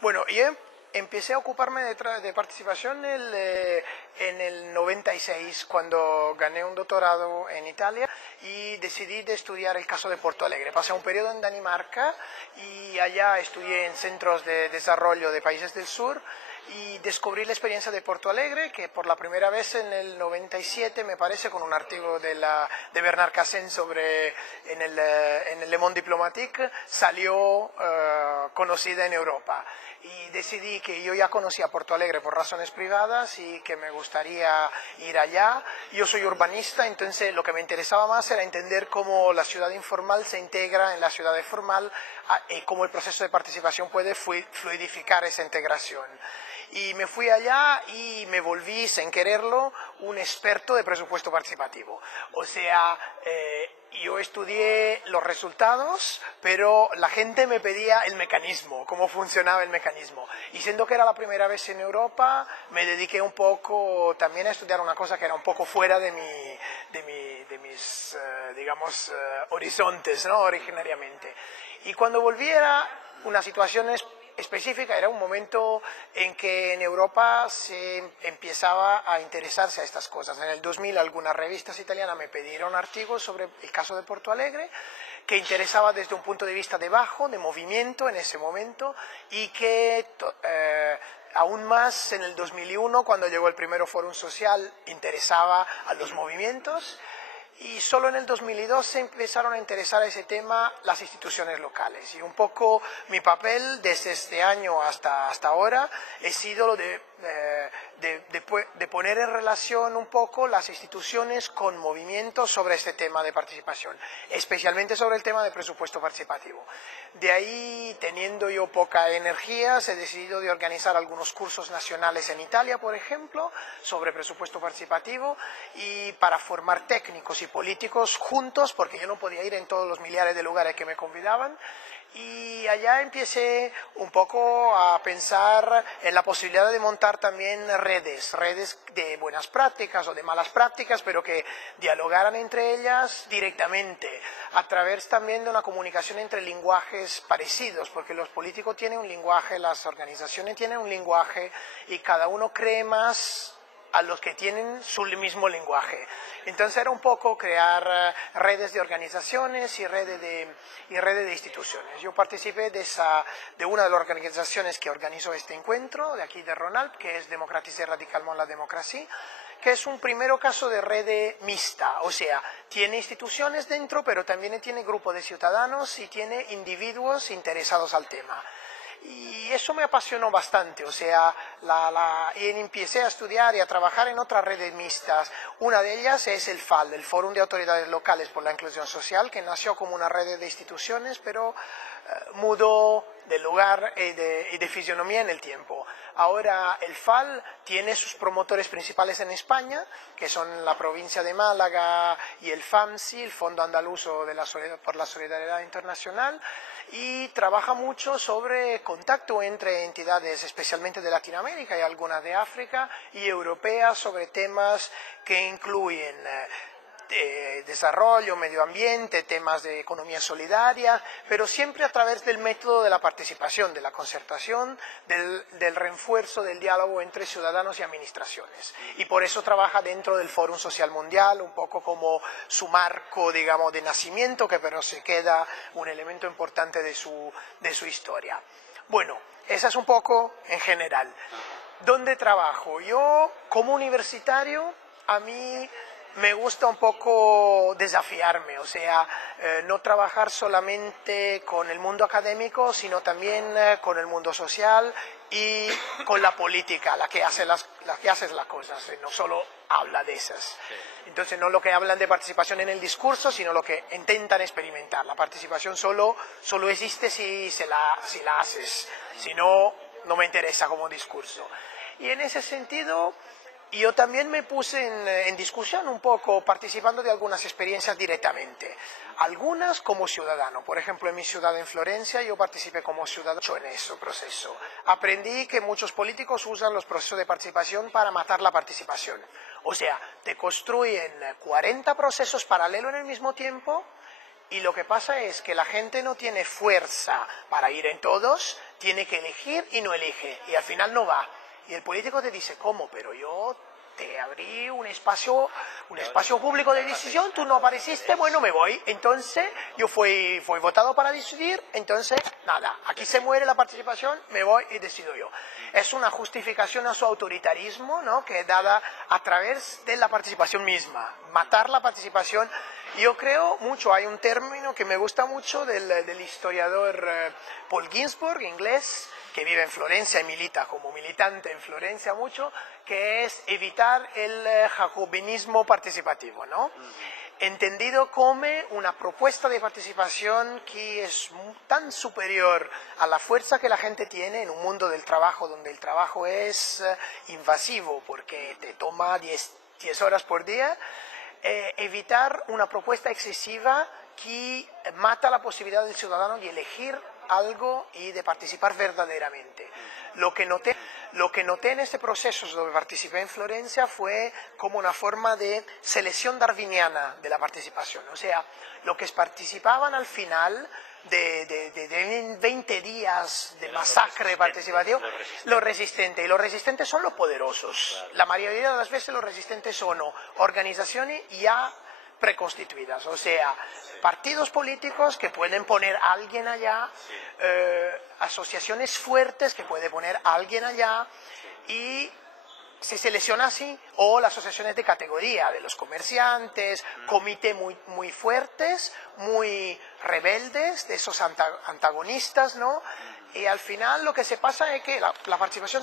Bueno, yo empecé a ocuparme de participación en el 96, cuando gané un doctorado en Italia y decidí de estudiar el caso de Porto Alegre. Pasé un periodo en Dinamarca y allá estudié en centros de desarrollo de países del sur y descubrí la experiencia de Porto Alegre, que por la primera vez en el 97, me parece, con un artículo de Bernard Cassen en el Le Monde Diplomatique, salió conocida en Europa. Y decidí que yo ya conocía Porto Alegre por razones privadas y que me gustaría ir allá. Yo soy urbanista, entonces lo que me interesaba más era entender cómo la ciudad informal se integra en la ciudad formal y cómo el proceso de participación puede fluidificar esa integración. Y me fui allá y me volví, sin quererlo, un experto de presupuesto participativo. O sea, yo estudié los resultados, pero la gente me pedía el mecanismo, cómo funcionaba el mecanismo. Y siendo que era la primera vez en Europa, me dediqué un poco también a estudiar una cosa que era un poco fuera de mis, digamos, horizontes, ¿no? Originariamente. Y cuando volví era una situación específica, era un momento en que en Europa se empezaba a interesarse a estas cosas. En el 2000 algunas revistas italianas me pidieron artículos sobre el caso de Porto Alegre, que interesaba desde un punto de vista de movimiento en ese momento, y que aún más en el 2001, cuando llegó el primer Fórum Social, interesaba a los movimientos. Y solo en el 2002 se empezaron a interesar a ese tema las instituciones locales. Y un poco mi papel desde este año hasta ahora ha sido lo de poner en relación un poco las instituciones con movimientos sobre este tema de participación, especialmente sobre el tema de presupuesto participativo. De ahí, teniendo yo poca energía, he decidido de organizar algunos cursos nacionales en Italia, por ejemplo, sobre presupuesto participativo, y para formar técnicos y políticos juntos, porque yo no podía ir en todos los millares de lugares que me convidaban. Y allá empecé un poco a pensar en la posibilidad de montar también redes de buenas prácticas o de malas prácticas, pero que dialogaran entre ellas directamente, a través también de una comunicación entre lenguajes parecidos, porque los políticos tienen un lenguaje, las organizaciones tienen un lenguaje, y cada uno cree más a los que tienen su mismo lenguaje. Entonces era un poco crear redes de organizaciones y redes de instituciones. Yo participé de una de las organizaciones que organizó este encuentro, de aquí de Ronald, que es Democratiser Radicalement la Démocratie, que es un primer caso de red mixta, o sea, tiene instituciones dentro, pero también tiene grupo de ciudadanos y tiene individuos interesados al tema. Y eso me apasionó bastante, o sea, y empecé a estudiar y a trabajar en otras redes mixtas. Una de ellas es el FAL, el Fórum de Autoridades Locales por la Inclusión Social, que nació como una red de instituciones, pero mudó de lugar y de fisionomía en el tiempo. Ahora el FAL tiene sus promotores principales en España, que son la provincia de Málaga y el FAMSI, el Fondo Andaluz por la Solidaridad Internacional, y trabaja mucho sobre contacto entre entidades, especialmente de Latinoamérica y algunas de África y europeas, sobre temas que incluyen desarrollo, medio ambiente, temas de economía solidaria, pero siempre a través del método de la participación, de la concertación, del refuerzo del diálogo entre ciudadanos y administraciones. Y por eso trabaja dentro del Fórum Social Mundial, un poco como su marco, digamos, de nacimiento, que pero se queda un elemento importante de su historia. Bueno, esa es un poco en general. ¿Dónde trabajo? Yo, como universitario, a mí me gusta un poco desafiarme, o sea, no trabajar solamente con el mundo académico, sino también con el mundo social y con la política, la que hace las cosas, no solo habla de esas. Entonces, no lo que hablan de participación en el discurso, sino lo que intentan experimentar. La participación solo existe si la haces, si no, no me interesa como discurso. Y en ese sentido, yo también me puse en discusión un poco, participando de algunas experiencias directamente. Algunas como ciudadano. Por ejemplo, en mi ciudad, en Florencia, yo participé como ciudadano en ese proceso. Aprendí que muchos políticos usan los procesos de participación para matar la participación. O sea, te construyen 40 procesos paralelos en el mismo tiempo Y lo que pasa es que la gente no tiene fuerza para ir en todos, tiene que elegir y no elige, y al final no va. Y el político te dice, ¿cómo? Pero yo te abrí un espacio público de decisión, tú no apareciste, bueno, me voy. Entonces, yo fui votado para decidir, entonces, nada, aquí se muere la participación, me voy y decido yo. Es una justificación a su autoritarismo, ¿no?, que es dada a través de la participación misma, matar la participación. Yo creo mucho, hay un término que me gusta mucho del historiador Paul Ginsburg, inglés, que vive en Florencia y milita como militante en Florencia mucho, que es evitar el jacobinismo participativo, ¿no? Entendido como una propuesta de participación que es tan superior a la fuerza que la gente tiene en un mundo del trabajo, donde el trabajo es invasivo porque te toma 10 horas por día. Evitar una propuesta excesiva que mata la posibilidad del ciudadano de elegir algo y de participar verdaderamente. Lo que noté en este proceso donde participé en Florencia fue como una forma de selección darwiniana de la participación. O sea, los que participaban al final de 20 días de masacre participativa, los resistentes. Y los resistentes son los poderosos. Claro. La mayoría de las veces los resistentes son organizaciones ya preconstituidas, o sea, partidos políticos que pueden poner a alguien allá, asociaciones fuertes que pueden poner a alguien allá, y se selecciona así, o las asociaciones de categoría, de los comerciantes, comités muy fuertes, muy rebeldes, de esos antagonistas, ¿no? Y al final lo que se pasa es que la participación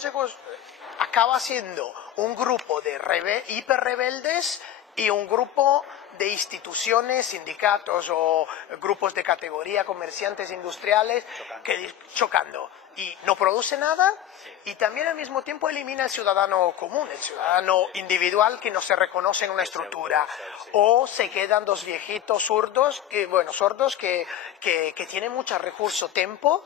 acaba siendo un grupo de hiperrebeldes y un grupo de instituciones, sindicatos o grupos de categoría, comerciantes industriales, chocando. Y no produce nada, y también al mismo tiempo elimina al ciudadano común, el ciudadano individual que no se reconoce en una estructura. O se quedan dos viejitos sordos que tienen mucho recurso, tiempo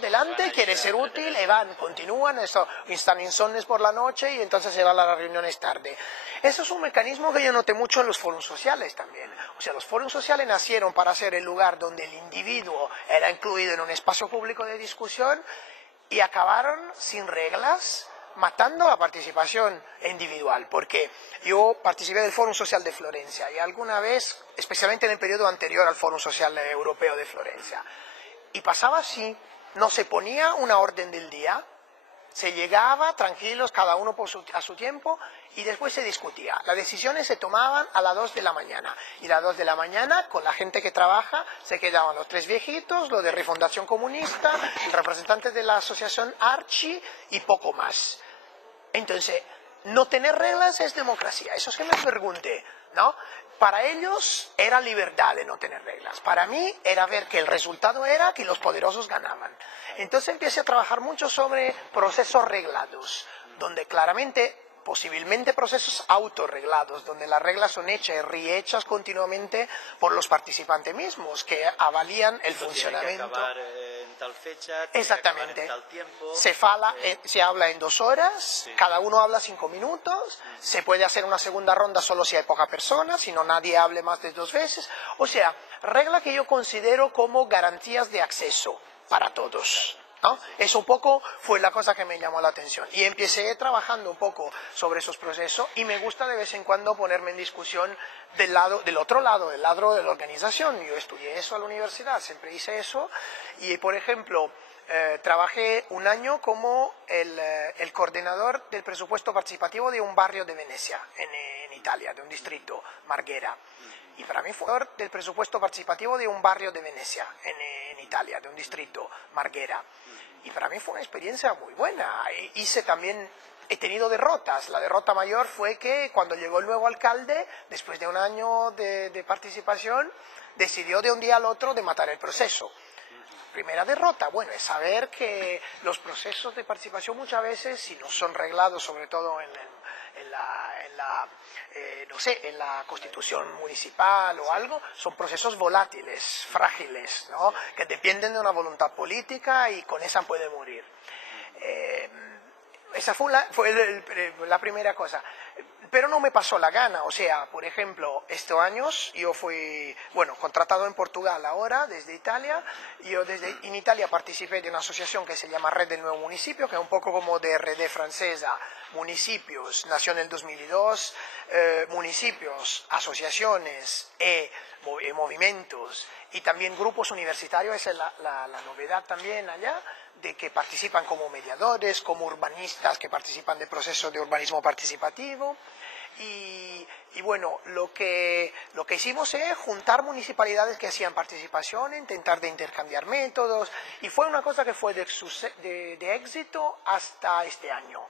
delante, quiere ser útil, continúan, están insomnes por la noche y entonces se van a las reuniones tarde. Eso es un mecanismo que yo noté mucho en los foros sociales también. O sea, los foros sociales nacieron para ser el lugar donde el individuo era incluido en un espacio público de discusión, y acabaron sin reglas, matando la participación individual, porque yo participé del Foro Social de Florencia y alguna vez, especialmente en el periodo anterior al Foro Social Europeo de Florencia, y pasaba así, no se ponía una orden del día, se llegaba tranquilos, cada uno a su tiempo, y después se discutía. Las decisiones se tomaban a las 2 de la mañana. Y a las 2 de la mañana, con la gente que trabaja, se quedaban los tres viejitos, los de Refundación Comunista, el representante de la asociación Archi y poco más. Entonces, no tener reglas es democracia. Eso es que me pregunté, ¿no? Para ellos era libertad de no tener reglas. Para mí era ver que el resultado era que los poderosos ganaban. Entonces empecé a trabajar mucho sobre procesos reglados, donde claramente, posiblemente procesos autorreglados, donde las reglas son hechas y rehechas continuamente por los participantes mismos, que avalían el funcionamiento. Tal fecha, exactamente. Tal tiempo, se habla en 2 horas, sí. Cada uno habla 5 minutos, se puede hacer una segunda ronda solo si hay poca persona, si no nadie hable más de 2 veces. O sea, regla que yo considero como garantías de acceso para todos, ¿no? Eso un poco fue la cosa que me llamó la atención. Y empecé trabajando un poco sobre esos procesos, y me gusta de vez en cuando ponerme en discusión del otro lado, del lado de la organización. Yo estudié eso a la universidad, siempre hice eso, y por ejemplo, trabajé un año como el coordinador del presupuesto participativo de un barrio de Venecia, en Italia, de un distrito, Marghera. Y para mí fue del presupuesto participativo de un barrio de Venecia, en Italia, de un distrito, Marghera. Y para mí fue una experiencia muy buena. He tenido derrotas. La derrota mayor fue que cuando llegó el nuevo alcalde, después de un año de participación, decidió de un día al otro de matar el proceso. Primera derrota, bueno, es saber que los procesos de participación muchas veces, si no son reglados, sobre todo en la constitución municipal o algo, son procesos volátiles, frágiles, ¿no? Que dependen de una voluntad política y con esa puede morir. esa fue la primera cosa. Pero no me pasó la gana, o sea, por ejemplo, estos años yo fui, bueno, contratado en Portugal ahora, desde Italia. En Italia participé de una asociación que se llama Red del Nuevo Municipio, que es un poco como de RD francesa, municipios, nació en el 2002, municipios, asociaciones movimientos y también grupos universitarios, esa es la novedad también allá, de que participan como mediadores, como urbanistas que participan del proceso de urbanismo participativo. Y bueno, lo que hicimos es juntar municipalidades que hacían participación, intentar de intercambiar métodos, y fue una cosa que fue de éxito hasta este año.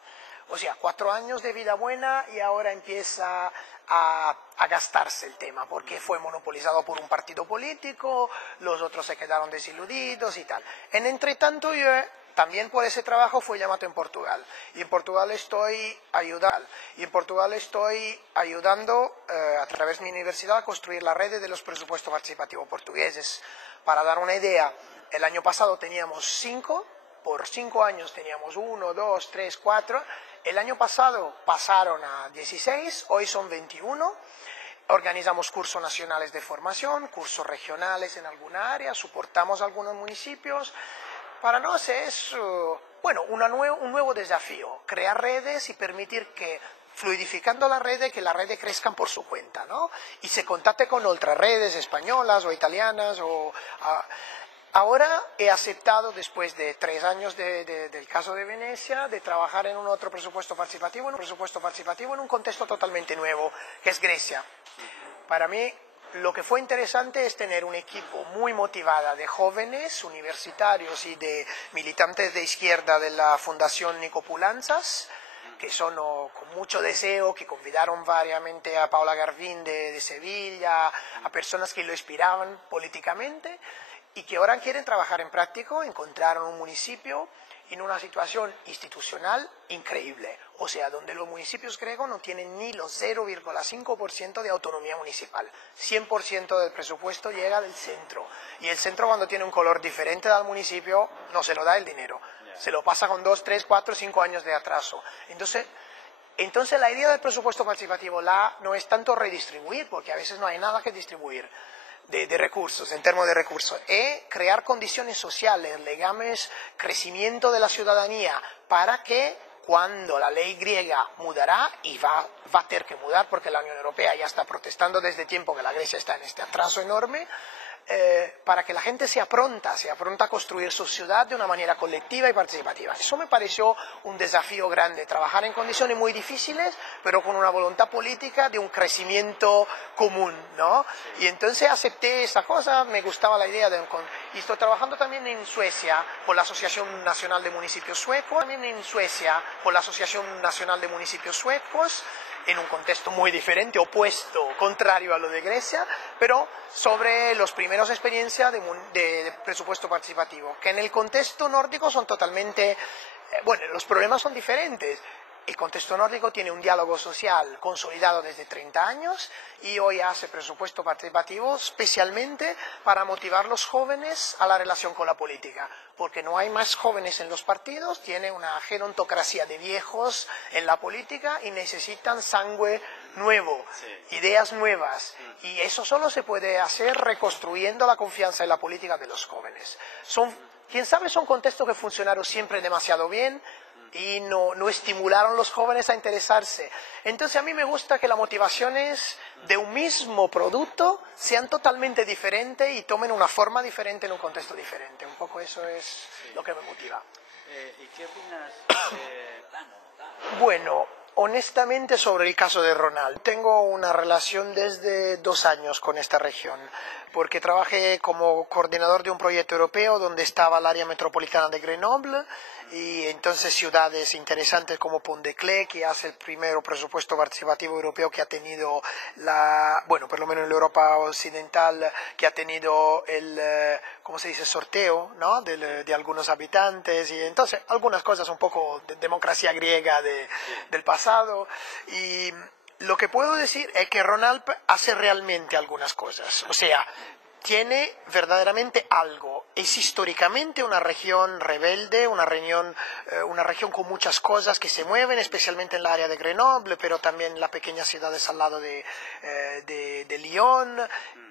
O sea, 4 años de vida buena y ahora empieza a gastarse el tema, porque fue monopolizado por un partido político, los otros se quedaron desiludidos y tal. En entretanto, yo también por ese trabajo fui llamado en Portugal, y en Portugal estoy ayudando a través de mi universidad a construir la red de los presupuestos participativos portugueses. Para dar una idea, el año pasado teníamos 5, por 5 años teníamos 1, 2, 3, 4, el año pasado pasaron a 16, hoy son 21. Organizamos cursos nacionales de formación, cursos regionales en alguna área, soportamos algunos municipios. Para nosotros es bueno, un nuevo desafío, crear redes y permitir que, fluidificando las redes, que las redes crezcan por su cuenta, ¿no? Y se contacte con otras redes españolas o italianas. Ahora he aceptado, después de 3 años del caso de Venecia, de trabajar en un otro presupuesto participativo, en un contexto totalmente nuevo, que es Grecia. Para mí, lo que fue interesante es tener un equipo muy motivado de jóvenes universitarios y de militantes de izquierda de la Fundación Nico Poulantzas, que son con mucho deseo, que convidaron variamente a Paola Garvín de Sevilla, a personas que lo inspiraban políticamente, y que ahora quieren trabajar en práctico, encontraron un municipio en una situación institucional increíble, o sea, donde los municipios griegos no tienen ni los 0,5% de autonomía municipal, 100% del presupuesto llega del centro, y el centro, cuando tiene un color diferente del municipio, no se lo da el dinero, se lo pasa con 2, 3, 4, 5 años de atraso. Entonces la idea del presupuesto participativo no es tanto redistribuir, porque a veces no hay nada que distribuir, de recursos, en términos de recursos, es crear condiciones sociales, legales, crecimiento de la ciudadanía, para que cuando la ley griega mudará, y va a tener que mudar porque la Unión Europea ya está protestando desde tiempo que la Grecia está en este atraso enorme, para que la gente sea pronta a construir su ciudad de una manera colectiva y participativa. Eso me pareció un desafío grande, trabajar en condiciones muy difíciles, pero con una voluntad política de un crecimiento común, ¿no? Y entonces acepté esta cosa, me gustaba la idea y estoy trabajando también en Suecia con la Asociación Nacional de Municipios Suecos, en un contexto muy diferente, opuesto, contrario a lo de Grecia, pero sobre las primeras experiencias de presupuesto participativo, que en el contexto nórdico son totalmente, bueno, los problemas son diferentes. El contexto nórdico tiene un diálogo social consolidado desde 30 años y hoy hace presupuesto participativo especialmente para motivar a los jóvenes a la relación con la política, porque no hay más jóvenes en los partidos, tiene una gerontocracia de viejos en la política y necesitan sangre nuevo, ideas nuevas, y eso solo se puede hacer reconstruyendo la confianza en la política de los jóvenes. Quién sabe, son contextos que funcionaron siempre demasiado bien y no estimularon los jóvenes a interesarse. Entonces a mí me gusta que las motivaciones de un mismo producto sean totalmente diferentes y tomen una forma diferente en un contexto diferente. Un poco eso es lo que me motiva. ¿Y qué opinas? Bueno, honestamente, sobre el caso de Ronald, tengo una relación desde 2 años con esta región, porque trabajé como coordinador de un proyecto europeo donde estaba el área metropolitana de Grenoble, y entonces ciudades interesantes como Pont-de-Claix, que hace el primer presupuesto participativo europeo que ha tenido bueno, por lo menos en la Europa occidental, que ha tenido el, ¿cómo se dice?, sorteo, ¿no?, de algunos habitantes, y entonces algunas cosas un poco de democracia griega del pasado. Y lo que puedo decir es que Ronald hace realmente algunas cosas, o sea, tiene verdaderamente algo. es históricamente una región rebelde, una región con muchas cosas que se mueven, especialmente en el área de Grenoble, pero también las pequeñas ciudades al lado de Lyon.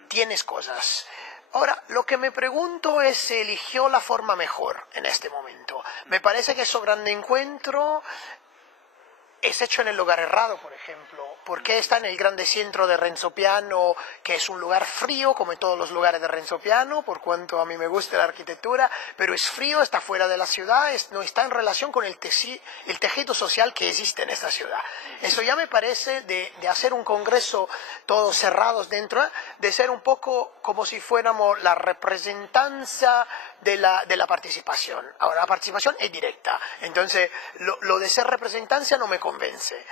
Tienes cosas. Ahora, lo que me pregunto es si eligió la forma mejor en este momento. Me parece que ese gran encuentro es hecho en el lugar errado, por ejemplo. ¿Por qué está en el grande centro de Renzo Piano, que es un lugar frío, como en todos los lugares de Renzo Piano, por cuanto a mí me gusta la arquitectura, pero es frío, está fuera de la ciudad, no está en relación con el tejido social que existe en esta ciudad? Eso ya me parece de hacer un congreso todos cerrados dentro, de ser un poco como si fuéramos la representancia de la participación. Ahora, la participación es directa, entonces lo de ser representancia no me convence.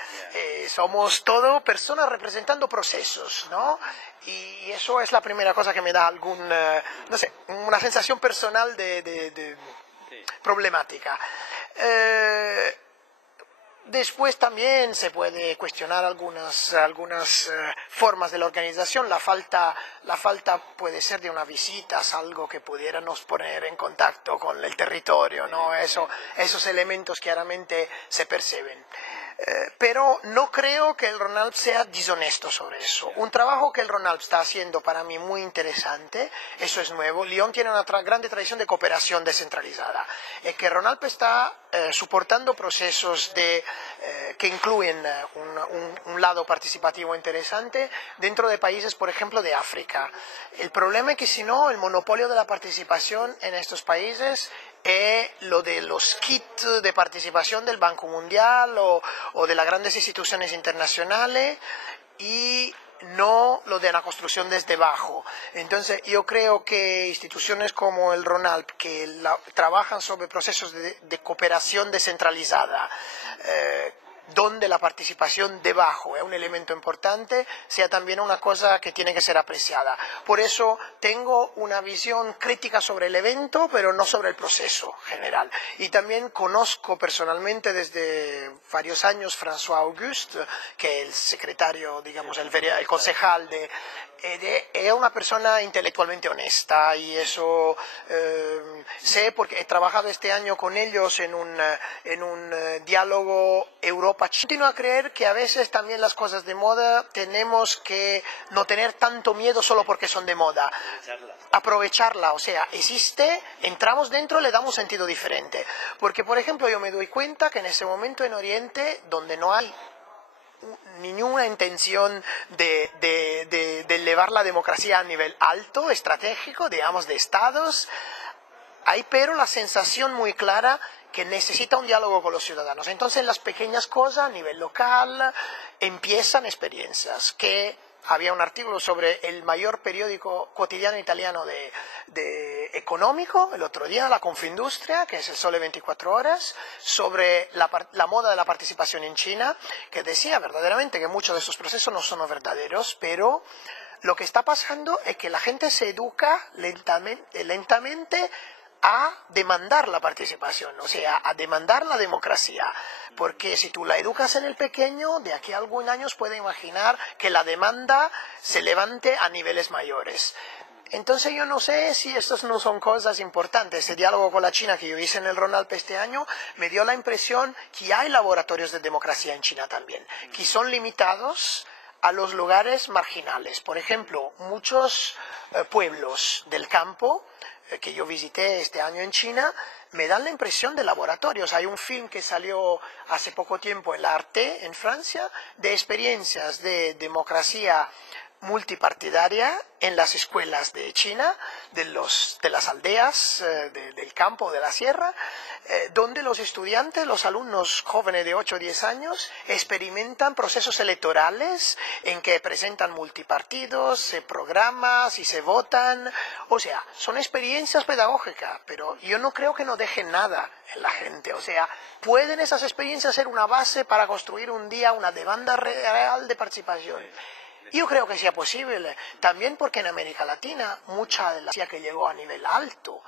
Somos todos personas representando procesos, ¿no? Y eso es la primera cosa que me da no sé, una sensación personal de problemática. Después también se puede cuestionar algunas formas de la organización. La falta puede ser de una visita, es algo que pudiéramos poner en contacto con el territorio, ¿no? Esos elementos claramente se perciben. Pero no creo que el RONALP sea deshonesto sobre eso. Un trabajo que el RONALP está haciendo para mí muy interesante, eso es nuevo. Lyon tiene una grande tradición de cooperación descentralizada. Que el RONALP está soportando procesos que incluyen un lado participativo interesante dentro de países, por ejemplo, de África. El problema es que si no, el monopolio de la participación en estos países es lo de los kits de participación del Banco Mundial o de las grandes instituciones internacionales y no lo de la construcción desde abajo. Entonces yo creo que instituciones como el RONALP, que trabajan sobre procesos de cooperación descentralizada, donde la participación debajo es un elemento importante, sea también una cosa que tiene que ser apreciada. Por eso tengo una visión crítica sobre el evento, pero no sobre el proceso general. Y también conozco personalmente desde varios años François Auguste, que es el secretario, digamos, el concejal es una persona intelectualmente honesta y eso sé porque he trabajado este año con ellos en un diálogo Europa-China. Continúo a creer que a veces también las cosas de moda tenemos que no tener tanto miedo solo porque son de moda. Aprovecharla, o sea, existe, entramos dentro, le damos sentido diferente. Porque, por ejemplo, yo me doy cuenta que en ese momento en Oriente, donde no hay ninguna intención de elevar la democracia a nivel alto, estratégico, digamos, de estados, hay pero la sensación muy clara que necesita un diálogo con los ciudadanos. Entonces, las pequeñas cosas a nivel local empiezan experiencias que había un artículo sobre el mayor periódico quotidiano italiano económico, el otro día, la Confindustria, que es el Sole 24 Horas, sobre la moda de la participación en China, que decía verdaderamente que muchos de esos procesos no son verdaderos, pero lo que está pasando es que la gente se educa lentamente a demandar la participación, o sea, a demandar la democracia, porque si tú la educas en el pequeño, de aquí a algunos años puede imaginar que la demanda se levante a niveles mayores. Entonces yo no sé si estas no son cosas importantes. Ese diálogo con la China que yo hice en el RONALP este año me dio la impresión que hay laboratorios de democracia en China también, que son limitados a los lugares marginales. Por ejemplo, muchos pueblos del campo que yo visité este año en China, me dan la impresión de laboratorios. Hay un film que salió hace poco tiempo en la Arte, en Francia, de experiencias de democracia multipartidaria en las escuelas de China, de las aldeas, del campo, de la sierra, donde los estudiantes, los alumnos jóvenes de 8 o 10 años, experimentan procesos electorales en que presentan multipartidos, se programan y se votan. O sea, son experiencias pedagógicas, pero yo no creo que no dejen nada en la gente. O sea, pueden esas experiencias ser una base para construir un día una demanda real de participación. Yo creo que sea posible, también porque en América Latina mucha de la que llegó a nivel alto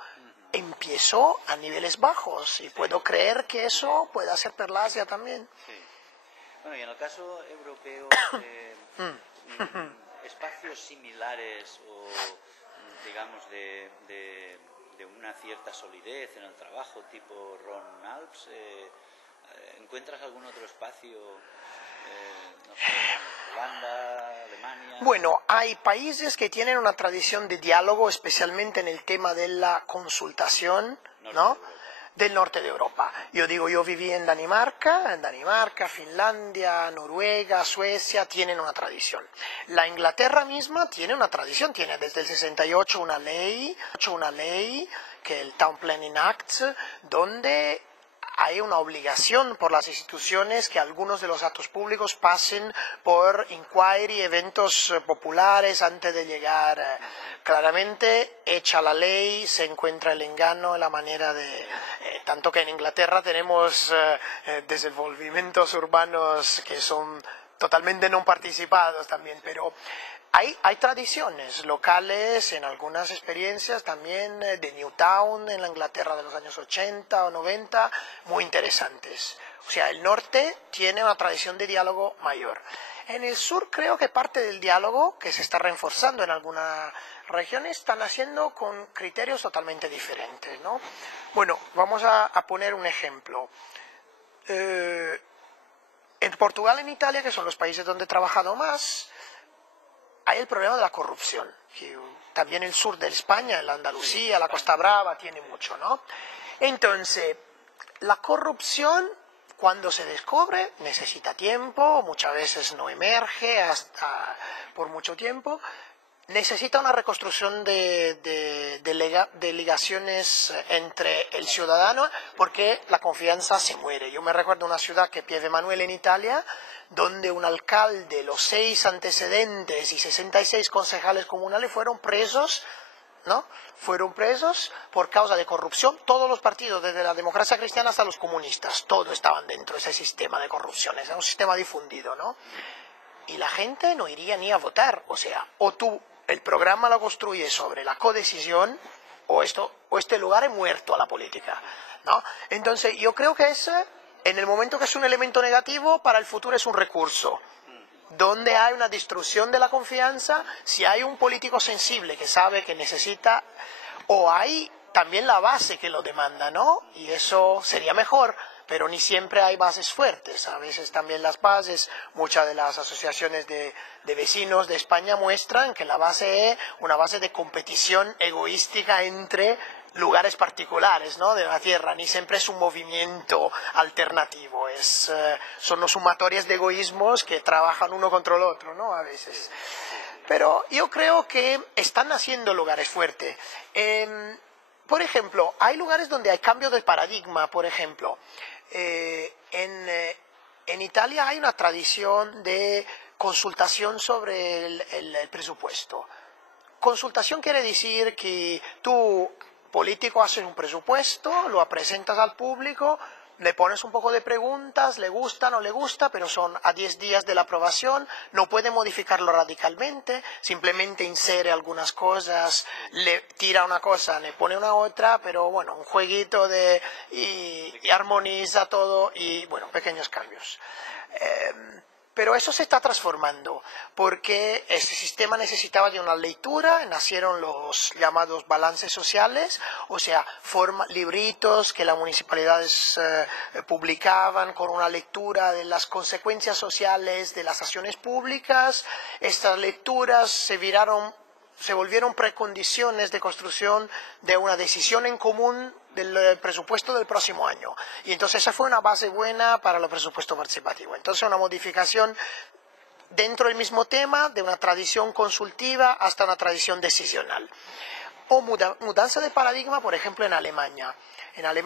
empezó a niveles bajos y puedo creer que eso pueda ser per la Asia también. Sí. Bueno, y en el caso europeo, espacios similares o, digamos, de una cierta solidez en el trabajo, tipo Ron Alps. ¿Encuentras algún otro espacio, no sé, Holanda, Alemania? Bueno, hay países que tienen una tradición de diálogo, especialmente en el tema de la consultación, ¿no? Del norte de Europa. Yo viví en Dinamarca, Finlandia, Noruega, Suecia, tienen una tradición. La Inglaterra misma tiene una tradición, tiene desde el 68 una ley que es el Town Planning Act, donde hay una obligación por las instituciones que algunos de los actos públicos pasen por inquiry, eventos populares antes de llegar. Claramente, hecha la ley, se encuentra el engaño, la manera de... tanto que en Inglaterra tenemos desenvolvimientos urbanos que son totalmente no participados también, pero hay tradiciones locales en algunas experiencias también de Newtown en la Inglaterra de los años 80 o 90, muy interesantes. O sea, el norte tiene una tradición de diálogo mayor. En el sur creo que parte del diálogo, que se está reforzando en algunas regiones, están haciendo con criterios totalmente diferentes, ¿no? Bueno, vamos a poner un ejemplo. En Portugal, en Italia, que son los países donde he trabajado más, hay el problema de la corrupción, que también el sur de España, la Andalucía, la Costa Brava, tiene mucho, ¿no? Entonces, la corrupción, cuando se descubre, necesita tiempo, muchas veces no emerge hasta por mucho tiempo, necesita una reconstrucción de ligaciones entre el ciudadano, porque la confianza se muere. Yo me recuerdo una ciudad que es Pieve en Italia, donde un alcalde, los 6 antecedentes y 66 concejales comunales fueron presos, ¿no? Fueron presos por causa de corrupción. Todos los partidos, desde la democracia cristiana hasta los comunistas, todos estaban dentro de ese sistema de corrupción. Es un sistema difundido, ¿no? Y la gente no iría ni a votar. O sea, o tú el programa lo construyes sobre la codecisión, o este lugar es muerto a la política, ¿no? Entonces, yo creo que en el momento que es un elemento negativo, para el futuro es un recurso. Donde hay una destrucción de la confianza, si hay un político sensible que sabe que necesita, o hay también la base que lo demanda, ¿no? Y eso sería mejor, pero ni siempre hay bases fuertes. A veces también las bases, muchas de las asociaciones de vecinos de España muestran que la base es una base de competición egoística entre lugares particulares, ¿no? De la tierra, ni siempre es un movimiento alternativo, son los sumatorios de egoísmos que trabajan uno contra el otro, ¿no? A veces. Pero yo creo que están naciendo lugares fuertes. Por ejemplo, hay lugares donde hay cambio de paradigma, por ejemplo. En Italia hay una tradición de consultación sobre el presupuesto. Consultación quiere decir que tú, político, haces un presupuesto, lo presentas al público, le pones un poco de preguntas, le gusta, no le gusta, pero son a 10 días de la aprobación, no puede modificarlo radicalmente, simplemente insere algunas cosas, le tira una cosa, le pone una otra, pero bueno, un jueguito y armoniza todo y bueno, pequeños cambios. Pero eso se está transformando, porque este sistema necesitaba de una lectura, nacieron los llamados balances sociales, o sea, libritos que las municipalidades publicaban con una lectura de las consecuencias sociales de las acciones públicas. Estas lecturas se volvieron precondiciones de construcción de una decisión en común del presupuesto del próximo año. Y entonces esa fue una base buena para el presupuesto participativo. Entonces una modificación dentro del mismo tema, de una tradición consultiva hasta una tradición decisional. O mudanza de paradigma, por ejemplo, en Alemania.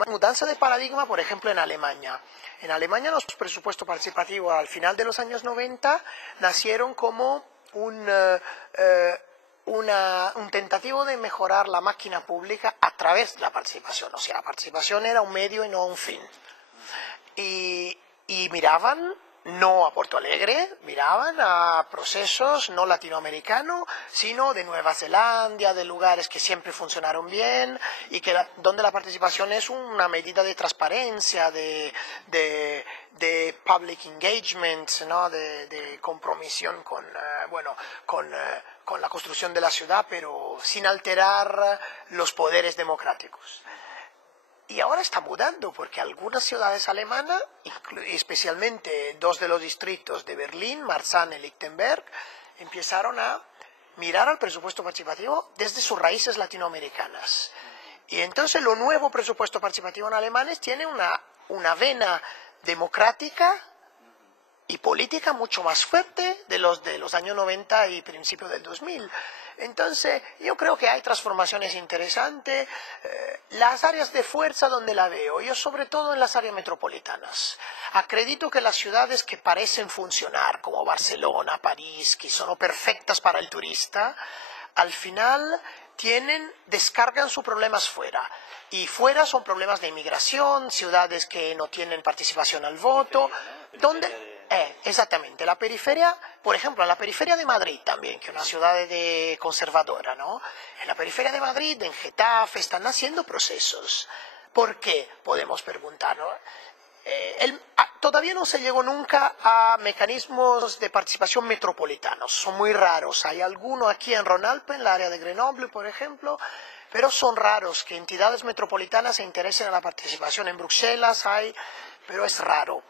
Mudanza de paradigma, por ejemplo, en Alemania. En Alemania los presupuestos participativos al final de los años 90 nacieron como un tentativo de mejorar la máquina pública a través de la participación. O sea, la participación era un medio y no un fin. Y miraban no a Porto Alegre, miraban a procesos no latinoamericanos, sino de Nueva Zelanda, de lugares que siempre funcionaron bien y que donde la participación es una medida de transparencia, de public engagement, ¿no? de compromisión con la construcción de la ciudad, pero sin alterar los poderes democráticos. Y ahora está mudando porque algunas ciudades alemanas, especialmente dos de los distritos de Berlín, Marzahn y Lichtenberg, empezaron a mirar al presupuesto participativo desde sus raíces latinoamericanas. Y entonces lo nuevo presupuesto participativo en alemanes tiene una vena democrática y política mucho más fuerte de los años 90 y principios del 2000. Entonces, yo creo que hay transformaciones interesantes. Las áreas de fuerza donde la veo, yo sobre todo en las áreas metropolitanas. Acredito que las ciudades que parecen funcionar, como Barcelona, París, que son perfectas para el turista, al final descargan sus problemas fuera. Y fuera son problemas de inmigración, ciudades que no tienen participación al voto, donde... exactamente, la periferia, por ejemplo, en la periferia de Madrid también, que es una ciudad conservadora, ¿no? En la periferia de Madrid, en Getafe, están haciendo procesos. ¿Por qué? Podemos preguntar, ¿no? Todavía no se llegó nunca a mecanismos de participación metropolitanos, son muy raros. Hay algunos aquí en Ronalpe, en el área de Grenoble, por ejemplo, pero son raros que entidades metropolitanas se interesen en la participación. En Bruselas hay, pero es raro.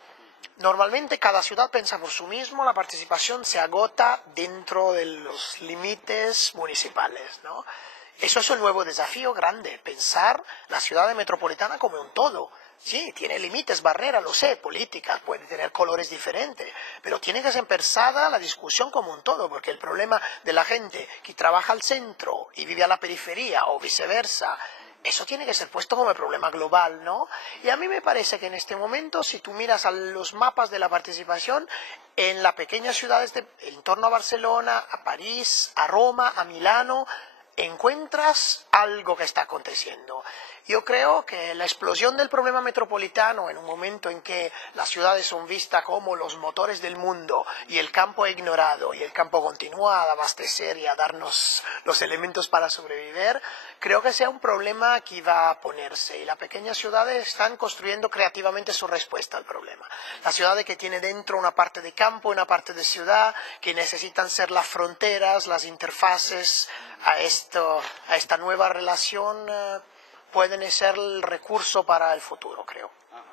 Normalmente cada ciudad piensa por sí mismo, la participación se agota dentro de los límites municipales, ¿no? Eso es un nuevo desafío grande, pensar la ciudad metropolitana como un todo. Sí, tiene límites, barreras, lo sé, políticas, puede tener colores diferentes, pero tiene que ser pensada la discusión como un todo, porque el problema de la gente que trabaja al centro y vive a la periferia o viceversa, eso tiene que ser puesto como el problema global, ¿no? Y a mí me parece que en este momento, si tú miras a los mapas de la participación, en las pequeñas ciudades en torno a Barcelona, a París, a Roma, a Milano, encuentras algo que está aconteciendo. Yo creo que la explosión del problema metropolitano en un momento en que las ciudades son vistas como los motores del mundo y el campo es ignorado y el campo continúa a abastecer y a darnos los elementos para sobrevivir, creo que sea un problema que va a ponerse y las pequeñas ciudades están construyendo creativamente su respuesta al problema. Las ciudades que tienen dentro una parte de campo, una parte de ciudad, que necesitan ser las fronteras, las interfaces a esta nueva relación, pueden ser el recurso para el futuro, creo. Ajá.